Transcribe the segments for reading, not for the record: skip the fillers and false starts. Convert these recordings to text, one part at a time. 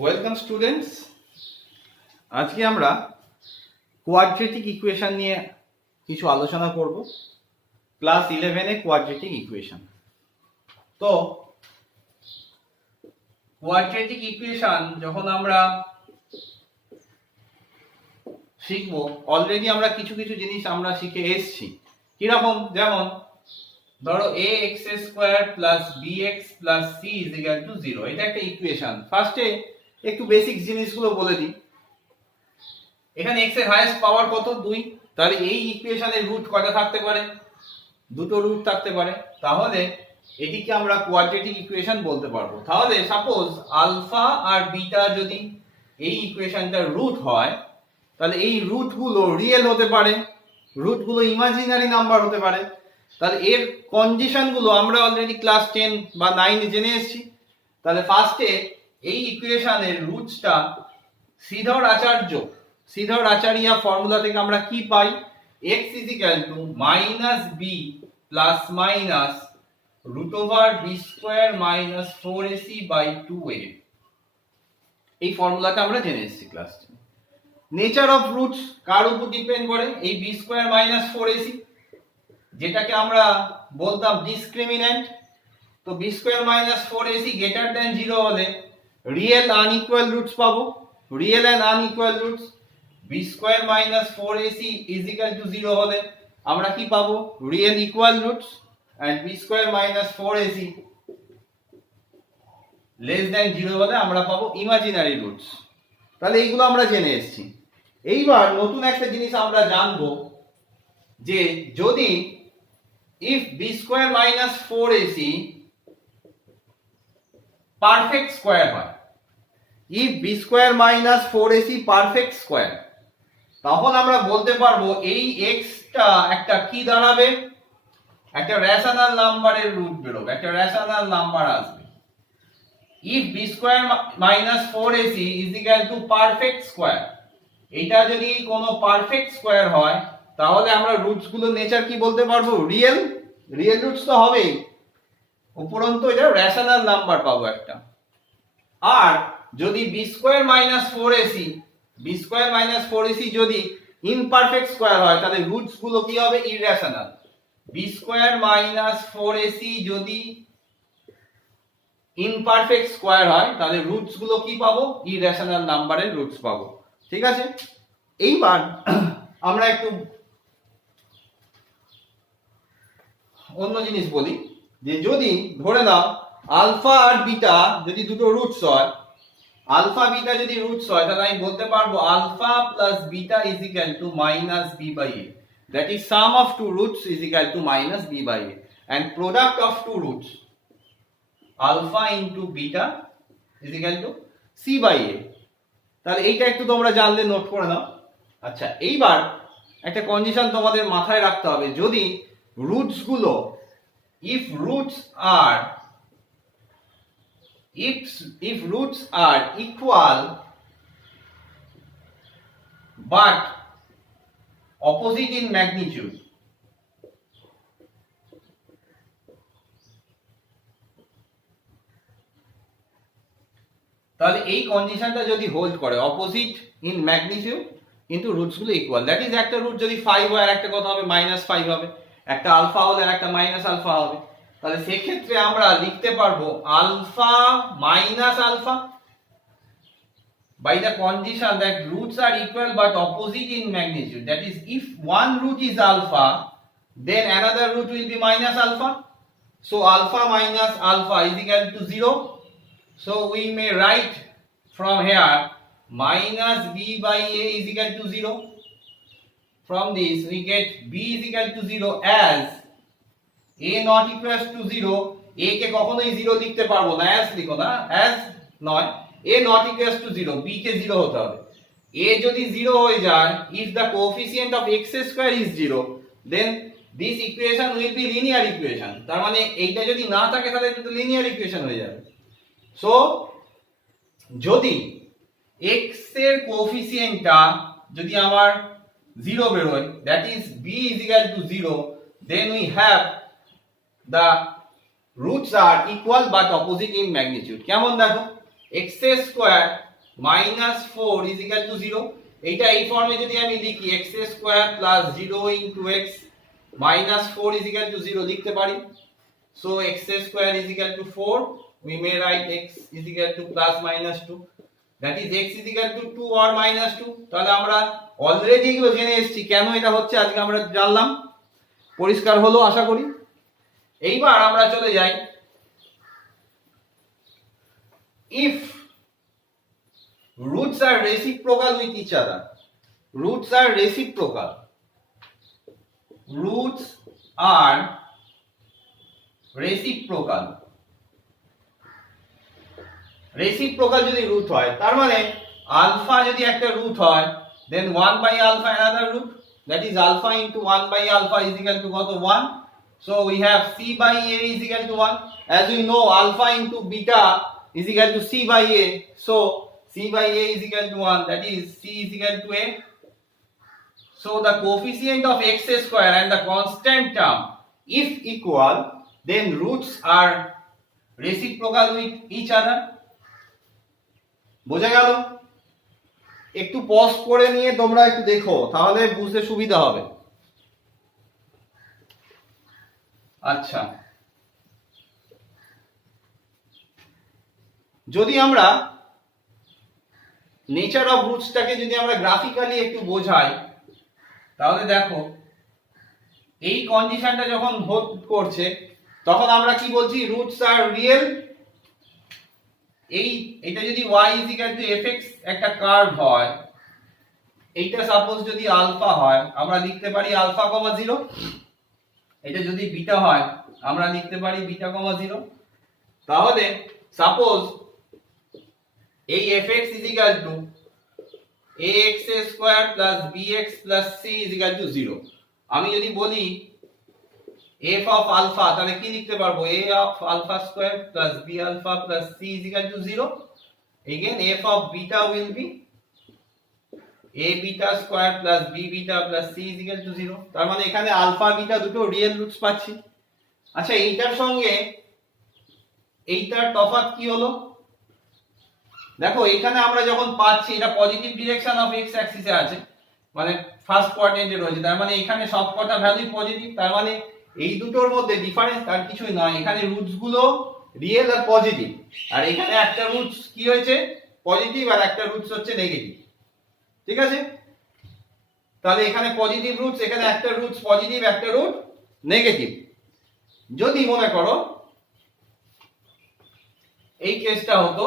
Welcome students. আজকে আমরা quadratic equation নিয়ে কিছু আলোচনা করব। ক্লাস 11-এ কোয়াড্রেটিক ইকুয়েশন। তো কোয়াড্রেটিক ইকুয়েশন যখন আমরা শিখবো, অলরেডি আমরা কিছু কিছু জিনিস আমরা শিখে এসেছি। কিরকম? যেমন ধরো ax² + bx + c = 0, এটা একটা ইকুয়েশন। ফার্স্টে একটু বেসিক জিনিসগুলো বলে দিই। এখানে x এর হাইয়েস্ট পাওয়ার কত? 2। তাহলে এই ইকুয়েশনের রুট কয়টা থাকতে পারে? দুটো রুট থাকতে পারে। তাহলে এটিকে আমরা কোয়াড্রেটিক ইকুয়েশন বলতে পারবো। তাহলে সাপোজ আলফা আর বিটা যদি এই ইকুয়েশনটার রুট হয়, তাহলে এই রুটগুলো রিয়েল হতে পারে, রুটগুলো ইমাজিনারি নাম্বার হতে পারে। তাহলে এর কন্ডিশনগুলো আমরা অলরেডি ক্লাস 10 বা 9-এ জেনে এসেছি। তাহলে ফার্স্টে এই ইকুয়েশনের রুটসটা শ্রীধর আচার্য ফর্মুলা থেকে আমরা কি পাই? x = -b ± √b² - 4ac/2a। এই ফর্মুলাটা আমরা জেনে এসেছি ক্লাস 10। নেচার অফ রুটস কার উপর ডিপেন্ড করে? এই b² - 4ac, যেটাকে আমরা বলতাম ডিসক্রিমিন্যান্ট। তো b² - 4ac > 0 হলে রিয়েল আনইকুয়াল রুটস পাবো। Real and unequal roots b² - 4ac = 0 হলে আমরা কি পাবো? Real equal roots. And b² - 4ac < 0 হলে আমরা পাবো ইমাজিনারি রুটস। তাহলে এইগুলো আমরা জেনে এসেছি। এইবার নতুন একটা জিনিস আমরা জানবো যে যদি if b² - 4ac perfect square হয়, if b² - 4ac perfect square, তখন আমরা বলতে পারবো এই x টা একটা কি দাঁড়াবে? একটা রেশনাল নাম্বারের রুট বেরোবে, একটা রেশনাল নাম্বার আসবে। if b² - 4ac = perfect square, এটা যদি কোনো পারফেক্ট স্কয়ার হয়, তাহলে আমরা রুটস গুলো নেচার কি বলতে পারবো? রিয়েল রুটস তো হবেই, উপরন্তু এটা রেশনাল নাম্বার পাবো একটা। আর যদি b² - 4ac যদি ইমপারফেক্ট স্কয়ার হয়, তাহলে রুটস গুলো কি হবে? ইররেশনাল। b² - 4ac যদি ইমপারফেক্ট স্কয়ার হয়, তাহলে রুটস গুলো কি পাবো? ইররেশনাল নাম্বারের রুটস পাবো। ঠিক আছে? এইবার আমরা একটু অন্য জিনিস বলি, যে যদি ধরে নাও আলফা আর বিটা যদি দুটো রুটস হয়, আলফা বিটা যদি রুটস হয়, তাহলে আমি বলতে পারবো alpha plus beta = -b/a, that is sum of two roots = -b/a, and product of two roots alpha into beta c/a। তাহলে এইটা একটু তোমরা জানলে নোট করে নাও। আচ্ছা, এইবার একটা কন্ডিশন তোমাদের মাথায় রাখতে হবে। যদি রুটস গুলো if roots are equal but opposite in magnitude, তাহলে এই কন্ডিশনটা যদি হোল্ড করে, অপোজিট ইন ম্যাগনিটিউড কিন্তু রুটস গুলো ইকুয়াল, দ্যাট ইজ একটা রুট যদি 5 হয় আর একটা কথা হবে -5 হবে, একটা আলফা হলে আর একটা মাইনাস আলফা হবে, তাহলে সেক্ষেত্রে আমরা লিখতে পারবো alpha minus alpha by the condition that roots are equal but opposite in magnitude, that is if one root is alpha, then another root will be minus alpha, so alpha minus alpha = 0. So we may write from here -b/a = 0. From this we get b = 0 as a not equals to 0. a কে কখনোই 0 লিখতে পারবো না, as লিখো না, as নয়, a not equals to 0, b কে 0 হতে হবে। a যদি 0 হয়ে যায়, if the coefficient of x² is 0, then this equation will be linear equation। তার মানে এইটা যদি না থাকে তাহলে এটা লিনিয়ার ইকুয়েশন হয়ে যাবে। সো যদি x এর কোএফিসিয়েন্টটা যদি আমার 0 বেরোয়, that is b = 0, then we have the roots are equal but opposite in magnitude। কেমন দেখো? x square minus 4 is equal to 0। এইটা এই ফর্মে যদি আমি লিখি x square plus 0 into x minus 4 is equal to 0 লিখতে পারি। So x square is equal two 4, we may write x is equal to plus minus 2, that is x is equal to 2 or minus 2। তাহলে আমরা already এগুলো জেনে এসেছি কেন এটা হচ্ছে, আজকে আমরা জানলাম। পরিষ্কার হলো আশা করি। এইবার আমরা চলে যাই, if roots are reciprocal with each other, roots are reciprocal, roots are reciprocal, reciprocal যদি রুট হয়, তার মানে আলফা যদি একটা রুট হয়, then 1 by alpha another root, that is alpha into 1 by alpha is equal to কত 1। so we have c by a is equal to 1, as we know alpha into beta is equal to c by a, so c by a is equal to 1, that is c is equal to a। so the coefficient of x square and the constant term if equal, then roots are reciprocal with each other। বোঝা গেল? একটু pause করে নিয়ে তোমরা একটু দেখো, তাহলে বুঝতে সুবিধা হবে। আচ্ছা, যদি আমরা নেচার অফ রুটসটাকে যদি আমরা গ্রাফিক্যালি একটু বোঝাই, তাহলে দেখো এই কন্ডিশনটা যখন হোল্ড করছে, তখন আমরা কি বলছি? রুটস আর রিয়েল। এটা যদি y is equal to fx একটা কার্ভ হয়, এইটা সাপোজ যদি আলফা হয়, আমরা লিখতে পারি আলফা কমা 0। এটা যদি বিটা হয়, আমরা লিখতে পারি বিটা কমা 0। তাহলে সাপোজ এই fx is equal to ax square plus bx plus c is equal to 0। আমি যদি বলি f of alpha, তাহলে কি লিখতে পারবো? a of alpha square plus b alpha plus c is equal to 0। again f of beta will be a beta square plus b beta plus c is equal to 0। তার মানে এখানে alpha beta দুটো real roots পাচ্ছি। আচ্ছা, এইটার সঙ্গে এইটার তফাৎ কি হলো? দেখো এখানে আমরা যখন পাচ্ছি, এটা পজিটিভ ডিরেকশন অফ x অ্যাক্সিসে আছে, মানে ফার্স্ট কোয়াড্রেন্টে রয়েছে, তার মানে এখানে সবকটা ভ্যালুই পজিটিভ। তার মানে এই দুটোর মধ্যে ডিফারেন্স আর কিছুই নয়, এখানে রুটস গুলো রিয়েল আর পজিটিভ, আর এখানে একটা রুটস কি হয়েছে? পজিটিভ, আর একটা রুটস হচ্ছে নেগেটিভ। ঠিক আছে? তাহলে এখানে পজিটিভ রুটস, এখানে একটা রুটস পজিটিভ, একটা রুট নেগেটিভ। যদি মনে করো এই কেসটা হতো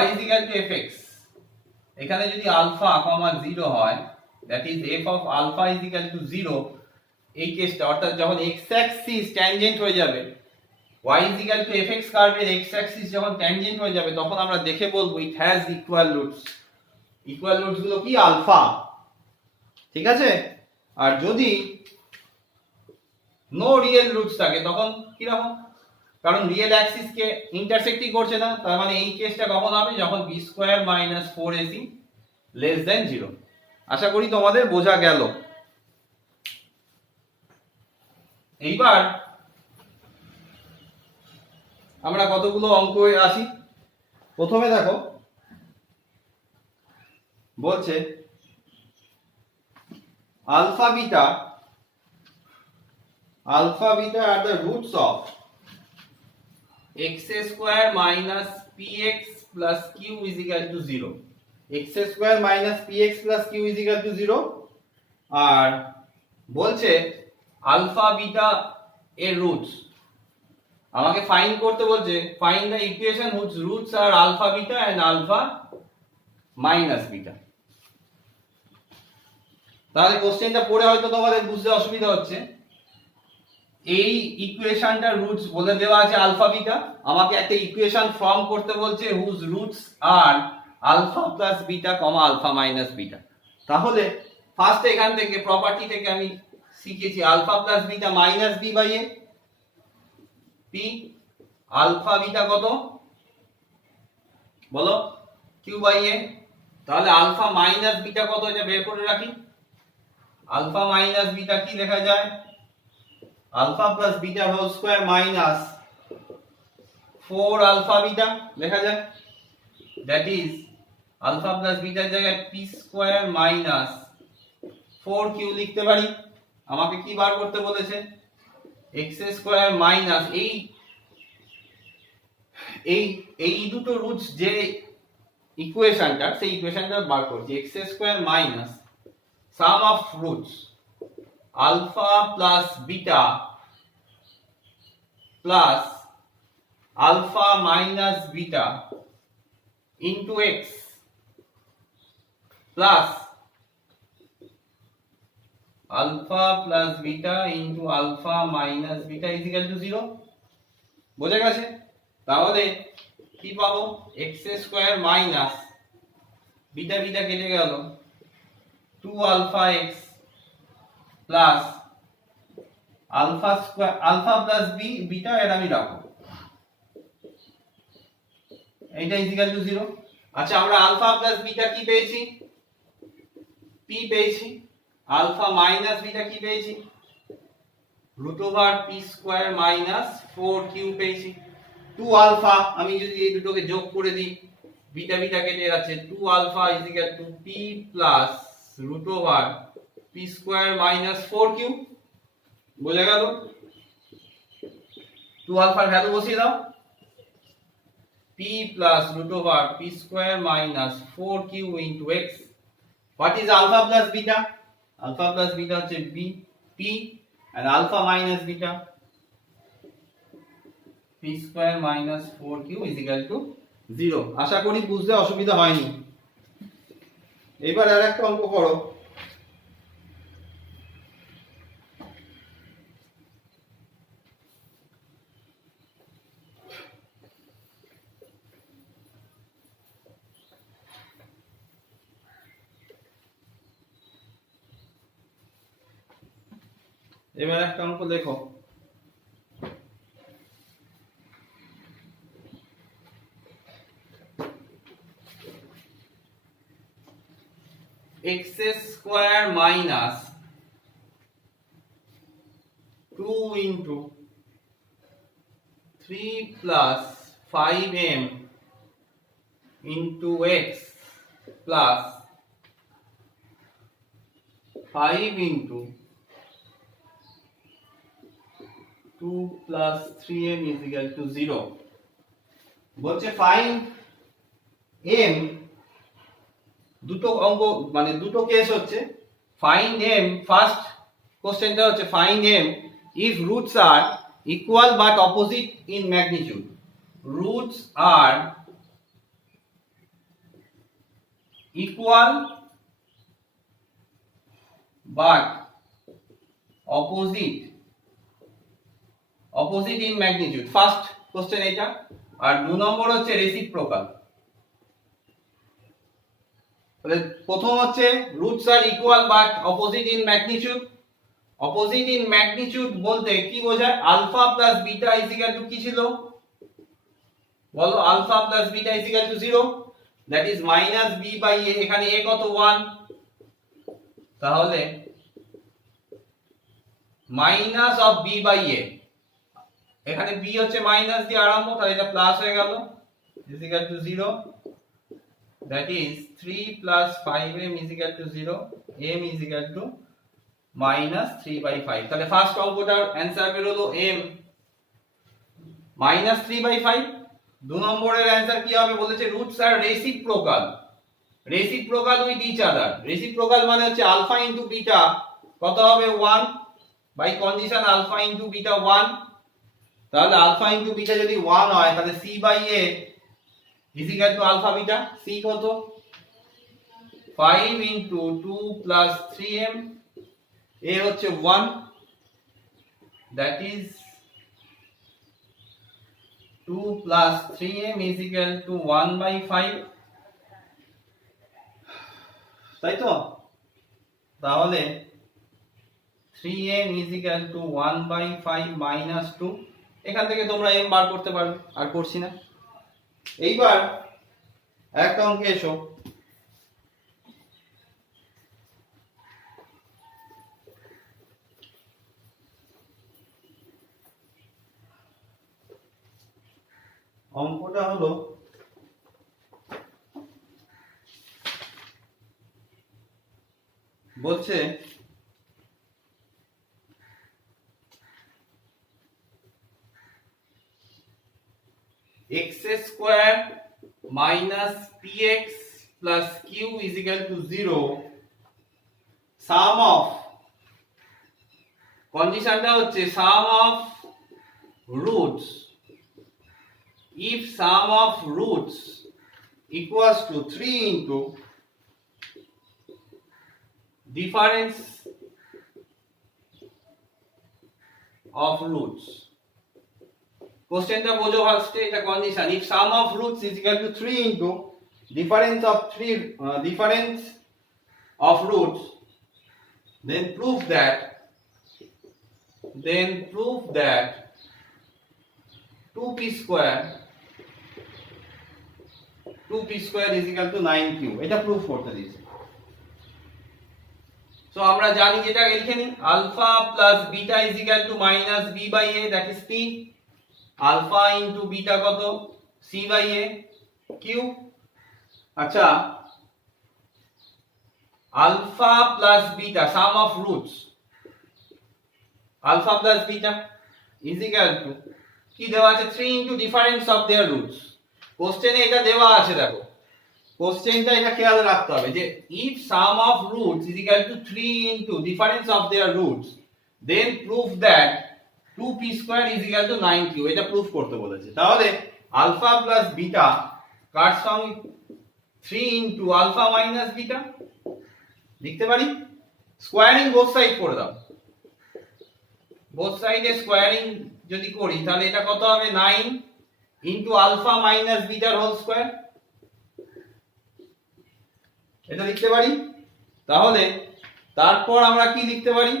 y is equal to fx, এখানে যদি আলফা কমা 0 হয়, that is f of alpha is equal to 0, এই কেসটা অর্থাৎ যখন x অ্যাক্সিস ট্যানজেন্ট হয়ে যাবে, y is equal to fx কার্ভের x অ্যাক্সিস যখন ট্যানজেন্ট হয়ে যাবে, তখন আমরা দেখে বলবো it has equal roots। Equal roots গুলো কি? আলফা। ঠিক আছে? আর যদি নো রিয়েল রুটস থাকে, তখন কি রকম? কারণ রিয়েল অ্যাক্সিস কে ইন্টারসেক্টই করছে না, তার মানে এই কেসটা কখন হবে? যখন b square minus 4ac less than 0। আশা করি তোমাদের বোঝা গেল। এইবার আমরা কতগুলো অঙ্কে আসি। প্রথমে দেখো বলছে আলফা বিটা আর the roots of x square minus px plus q is equal to 0। x square minus px plus q is equal to 0। আর বলছে আলফা বিটা এর রুটস আমাকে ফাইন্ড করতে বলছে, find the equation whose roots are alpha beta and alpha minus beta. তাহলে কোশ্চেনটা পড়ে হয়তো তোমাদের বুঝতে অসুবিধা হচ্ছে। এই ইকুয়েশনটার রুটস বলে দেওয়া আছে আলফা বিটা, আমাকে একটা ইকুয়েশন ফর্ম করতে বলছে whose roots are alpha plus beta comma alpha minus beta. তাহলে ফার্স্ট এখান থেকে প্রপার্টি থেকে আমি শিখেছি alpha plus beta minus b by a, P alpha beta কত বলো? Q by a. তাহলে আলফা মাইনাস বিটা কত, এটা বের করে রাখি। আলফা মাইনাস বিটা কি লেখা যায়? Alpha plus beta whole square minus 4 alpha beta লেখা যায়। দ্যাট ইজ আলফা প্লাস বিটার জায়গায় পি স্কয়ার মাইনাস 4 কিউ লিখতে পারি। আমাকে কি বার করতে বলেছে? এক্স স্কয়ার মাইনাস এই দুটো রুটস যে ইকুয়েশনটা, সেই ইকুয়েশনটা বার করছি। X square minus sum of roots alpha plus beta plus alpha minus beta into x plus alpha plus beta into alpha minus beta is equal to 0। বোঝা গেছে? তাহলে কি পাবো? X square minus beta beta কেটে গেল 2 alpha x plus alpha square alpha plus b beta এর আমি রাখবো, এইটা ইজ ইকুয়াল টু 0। আচ্ছা, আমরা আলফা প্লাস বিটা কি পেয়েছি? পি পেয়েছি। আলফা মাইনাস বিটা কি পেয়েছি? Root over p square minus 4 q পেয়েছি। 2 আলফা আমি যদি এই দুটোকে যোগ করে দিই, বিটা বিটা কেটে যাচ্ছে, 2 alpha is equal to p plus root over p square minus 4 q. বোঝা গেল? 2 আলফার ভ্যালু বসিয়ে দাও, p plus root over p square minus 4q into x. What is alpha plus beta? Alpha plus beta হচ্ছে b, p and alpha minus beta p square minus 4q is equal to 0. আশা করি বুঝতে অসুবিধা হয়নি। এবার আরেকটা অঙ্ক করো। এবার একটা অঙ্ক দেখো। x square minus 2 into 3 plus 5m into x plus 5 into 2 plus 3m is equal to 0. বলছে find m, দুটো অঙ্ক মানে দুটো কেস হচ্ছে। find m, ফার্স্ট কোশ্চেনটা হচ্ছে find m if roots are equal but opposite in magnitude. Roots are equal but opposite in magnitude. First question এটা। আর 2 নম্বর হচ্ছে রেসিপ্রোকাল। তাহলে প্রথম হচ্ছে roots are equal but opposite in magnitude. Opposite in magnitude বলতে কি বোঝায়? Alpha plus beta is equal to কি ছিল? বলো, alpha plus beta is equal to 0, that is minus b by a. এখানে এ কত? 1। তাহলে minus of b by a, এখানে বি হচ্ছে মাইনাস দিয়ে আরম্ভ, তাহলে এটা প্লাস হয়ে গেল, is equal to 0। That is 3 plus 5m is equal to 0. m is equal to minus 3 by 5. তাহলে ফার্স্ট অঙ্কটার অ্যানসার বের হলো m minus 3 by 5। 2 নম্বরের অ্যানসার কি হবে? বলেছে রুটস আর reciprocal. Reciprocal with each other. Reciprocal মানে হচ্ছে আলফা ইনটু বিটা কত হবে? 1 by condition alpha into beta 1। তাহলে আলফা ইনটু বিটা যদি 1 হয়, তাহলে c বাই a is equal to alpha beta। c কত? 5 into 2 plus 3m, a হচ্ছে 1, that is 2 plus 3m is equal to 1 by 5, তাই তো? তাহলে 3m is equal to 1 by 5 minus 2। এখান থেকে তোমরা m বার করতে পারবে, আর করছি না। এইবার একটা অঙ্কে এসো। অঙ্কটা হলো বলছে x square minus px plus q is equal to 0 sum of, কন্ডিশনটা হচ্ছে sum of roots, if sum of roots equals to 3 into difference of roots. কোশ্চেনটা বোঝো ফার্স্টে, এটা condition, if sum of roots is equal to 3 into difference of roots, then prove that 2p square is equal to 9q, এটা proof করতে দিয়েছে। So আমরা জানি যেটা লিখে নিই, alpha plus beta is equal to minus b by a, that is p. Alpha into beta কত? C by a q. আচ্ছা, alpha plus beta sum of roots, alpha plus beta is equal to কি দেওয়া আছে? 3 into difference of their roots. কোশ্চেনে এটা দেওয়া আছে, দেখো কোশ্চেনটা এটা খেয়াল রাখতে হবে যে if sum of roots is equal to 3 into difference of their roots, then prove that 2p square is equal to 9q, এটা প্রুফ করতে বলেছে। তাহলে আলফা প্লাস বিটা কার সঙ্গে 3 into আলফা মাইনাস বিটা লিখতে পারি। স্কোয়ারিং বোথ সাইড করে দাও, both সাইডে স্কোয়ারিং যদি করি তাহলে এটা কত হবে? 9 into আলফা মাইনাস বিটার হোল স্কয়ার, এটা লিখতে পারি। তাহলে তারপর আমরা কি লিখতে পারি?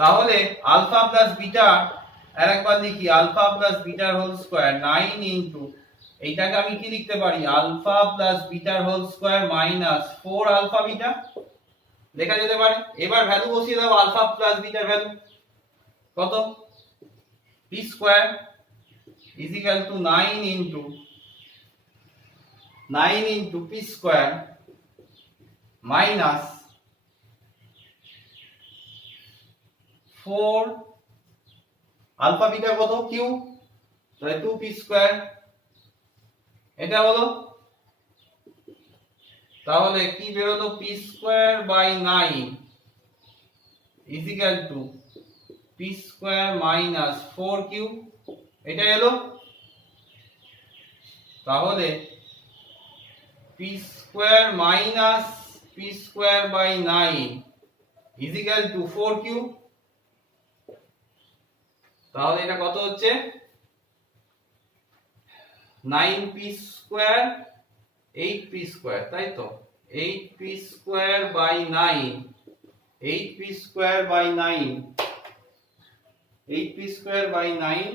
তাহলে আলফা প্লাস বিটা আরেকবার লিখি, আলফা প্লাস বিটার হোল স্কয়ার 9 ইনটু, এইটাকে আমি কি লিখতে পারি? আলফা প্লাস বিটার whole square minus 4 alpha beta লেখা যেতে পারে। এবার ভ্যালু বসিয়ে দাও, আলফা প্লাস বিটার ভ্যালু কত? p square is equal to 9 into p square minus 4 alpha beta কত? q, তাহলে 2p স্কয়ার, এটা হলো। তাহলে কি বেরোলো? p square by 9 is equal to p square minus 4q, এটা এলো। তাহলে p square minus p square by 9 is equal to 4q। তাহলে এটা কত হচ্ছে? 9p স্কয়ার 8p স্কয়ার, তাই তো? 8p square by 9, 8p square by 9, 8p square by 9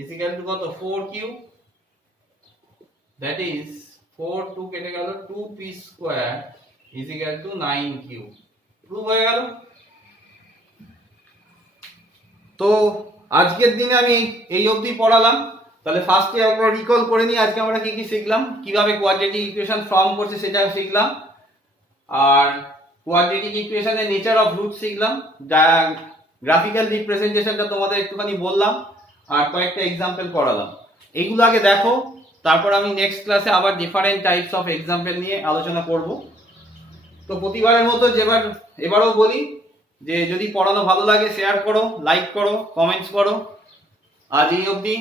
is equal to কত? 4q, that is 4 2 কেটে গেল, 2p square is equal to 9q, prove হয়ে গেল। তো আজকের দিনে আমি এই অবধি পড়ালাম। তাহলে ফার্স্টে একবার রিকল করে নিই আজকে আমরা কি কি শিখলাম, কিভাবে কোয়াড্রেটিক ইকুয়েশন ফর্ম করছে সেটা শিখলাম, আর কোয়াড্রেটিক ইকুয়েশনের নেচার অফ রুট শিখলাম, গ্রাফিক্যাল রিপ্রেজেন্টেশনটা তোমাদের একটুখানি বললাম, আর কয়েকটা এক্সাম্পল করালাম। এগুলো আগে দেখো, তারপর আমি নেক্সট ক্লাসে আবার ডিফারেন্ট টাইপস অফ এক্সাম্পল নিয়ে আলোচনা করব। তো প্রতিবারের মতো এবারও বলি যে যদি পড়ানো ভালো লাগে শেয়ার করো, লাইক করো, কমেন্টস করো। আজ এই অবধি।